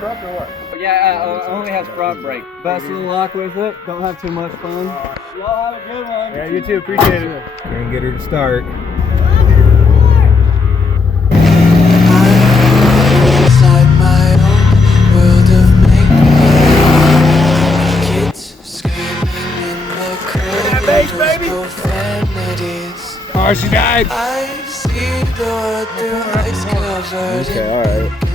truck or what? Yeah, only has front brake. Best of the luck with it. Don't have too much fun. Y'all have a good one. Yeah, you too. Appreciate it. Try and get her to start. Inside my own world of make-believe. Kids screaming in the cradles, profanities. Oh, she died. I see the world through ice covered. Okay, all right.